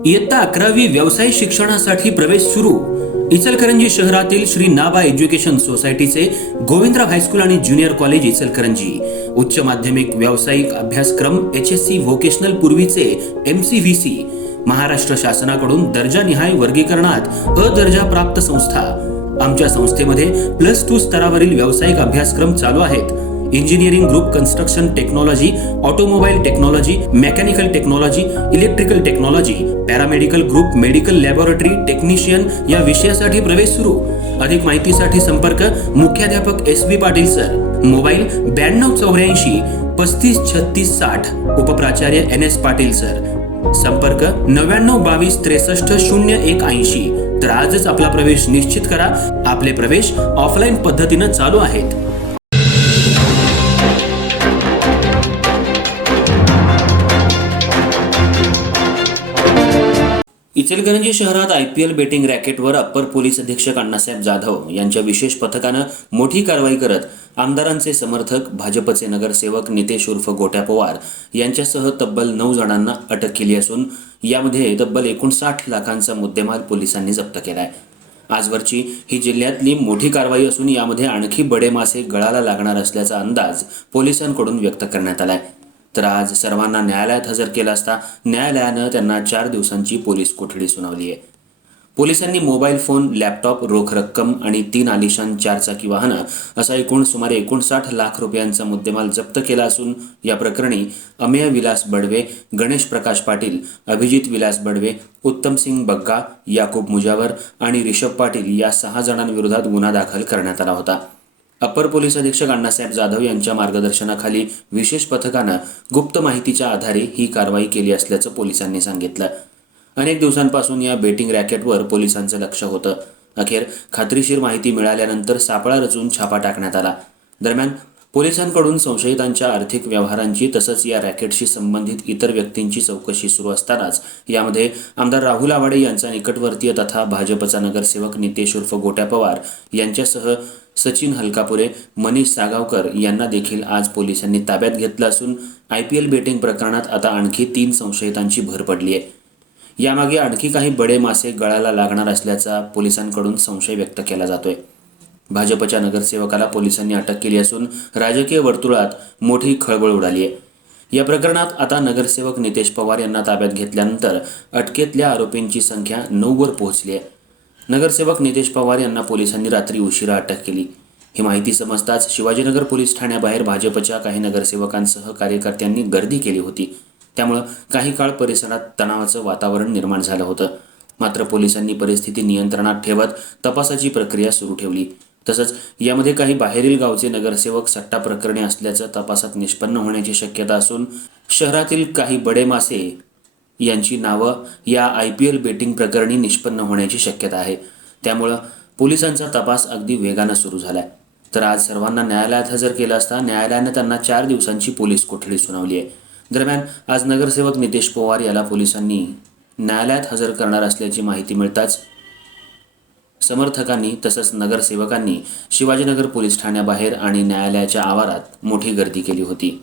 इयत्ता 11वी व्यावसायिक शिक्षणासाठी प्रवेश सुरू. इचलकरंजी शहरातील श्री नाबा एज्युकेशन सोसायटीचे गोविंदराव हायस्कूल आणि ज्युनियर कॉलेज इचलकरंजी उच्च माध्यमिक व्यावसायिक अभ्यासक्रम HSC व्होकेशनल पूर्वीचे MCVC महाराष्ट्र शासनाकडून दर्जानिहाय वर्गीकरणात अ दर्जा प्राप्त संस्था. आमच्या संस्थेमध्ये +2 स्तरावरील व्यावसायिक अभ्यासक्रम चालू आहेत. Engineering group construction technology, automobile technology, mechanical technology, electrical technology, paramedical group, medical laboratory technician या विषयासाठी प्रवेश सुरू. अधिक माहितीसाठी संपर्क मुख्याध्यापक SB Patil sir. Mobile 9284 35 36 60. उपप्राचार्य NS Patil sir. संपर्क 99 22 63 01 80. तर आजच आपला प्रवेश निश्चित करा. आपले प्रवेश ऑफलाईन पद्धतीने चालू आहेत. इचलकरंजी शहरात IPL बेटिंग रॅकेटवर अप्पर पोलीस अधीक्षक अण्णासाहेब जाधव यांच्या विशेष पथकानं मोठी कारवाई करत आमदारांचे समर्थक भाजपचे नगरसेवक नितेश उर्फ गोट्या पवार यांच्यासह तब्बल 9 जणांना अटक केली असून यामध्ये तब्बल 59 लाखांचा मुद्देमाल पोलिसांनी जप्त केलाय. आजवरची ही जिल्ह्यातली मोठी कारवाई असून यामध्ये आणखी बडे मासे गळाला लागणार असल्याचा अंदाज पोलिसांकडून व्यक्त करण्यात आलाय. तर आज सर्वांना न्यायालयात हजर केलं असता न्यायालयानं त्यांना 4 दिवसांची पोलीस कोठडी सुनावली आहे. पोलिसांनी मोबाईल फोन, लॅपटॉप, रोख रक्कम आणि 3 आलिशान 4 चाकी वाहनं असा एकूण सुमारे 59 लाख रुपयांचा मुद्देमाल जप्त केला असून या प्रकरणी अमेय विलास बडवे, गणेश प्रकाश पाटील, अभिजित विलास बडवे, उत्तम सिंग बग्गा, याकूब मुजावर आणि रिषभ पाटील या 6 जणांविरोधात गुन्हा दाखल करण्यात आला होता. अप्पर पोलीस अधीक्षक अण्णासाहेब जाधव यांच्या मार्गदर्शनाखाली विशेष पथकानं गुप्त माहितीच्या आधारे ही कारवाई केली असल्याचं पोलिसांनी सांगितलं. अनेक दिवसांपासून या बेटिंग रॅकेटवर पोलिसांचं लक्ष होतं. अखेर खात्रीशीर माहिती मिळाल्यानंतर सापळा रचून छापा टाकण्यात आला. दरम्यान पोलिसांकडून संशयितांच्या आर्थिक व्यवहारांची तसंच या रॅकेटशी संबंधित इतर व्यक्तींची चौकशी सुरू असतानाच यामध्ये आमदार राहुल आवाडे यांचा निकटवर्तीय तथा भाजपचा नगरसेवक नितेश उर्फ गोट्या पवार यांच्यासह सचिन हलकापुरे, मनीष सागावकर यांना देखील आज पोलिसांनी ताब्यात घेतलं असून IPL बेटिंग प्रकरणात आता आणखी 3 संशयितांची भर पडली आहे. यामागे आणखी काही बडे मासे गळाला लागणार असल्याचा पोलिसांकडून संशय व्यक्त केला जातोय. भाजपच्या नगरसेवकाला पोलिसांनी अटक केली असून राजकीय वर्तुळात मोठी खळबळ उडाली आहे. या प्रकरणात आता नगरसेवक नितेश पवार यांना ताब्यात घेतल्यानंतर अटकेतल्या आरोपींची संख्या 9 वर पोहोचली आहे. नगरसेवक नितेश पवार यांना पोलिसांनी रात्री उशिरा अटक केली. ही माहिती समजताच शिवाजीनगर पोलीस ठाण्याबाहेर भाजपच्या काही नगरसेवकांसह कार्यकर्त्यांनी गर्दी केली होती. त्यामुळे काही काळ परिसरात तणावाचं वातावरण निर्माण झालं होतं. मात्र पोलिसांनी परिस्थिती नियंत्रणात ठेवत तपासाची प्रक्रिया सुरू ठेवली. तसंच यामध्ये काही बाहेरील गावचे नगरसेवक सट्टा प्रकरणी असल्याचं तपासात निष्पन्न होण्याची शक्यता असून शहरातील काही बडे मासे यांची नावं या IPL बेटिंग प्रकरणी निष्पन्न होण्याची शक्यता आहे. त्यामुळं पोलिसांचा तपास अगदी वेगानं सुरू झालाय. तर आज सर्वांना न्यायालयात हजर केलं असता न्यायालयानं त्यांना 4 दिवसांची पोलीस कोठडी सुनावली आहे. दरम्यान आज नगरसेवक नितेश पवार याला पोलिसांनी न्यायालयात हजर करणार असल्याची माहिती मिळताच समर्थकांनी तसंच नगरसेवकांनी शिवाजीनगर पोलीस ठाण्याबाहेर आणि न्यायालयाच्या आवारात मोठी गर्दी केली होती.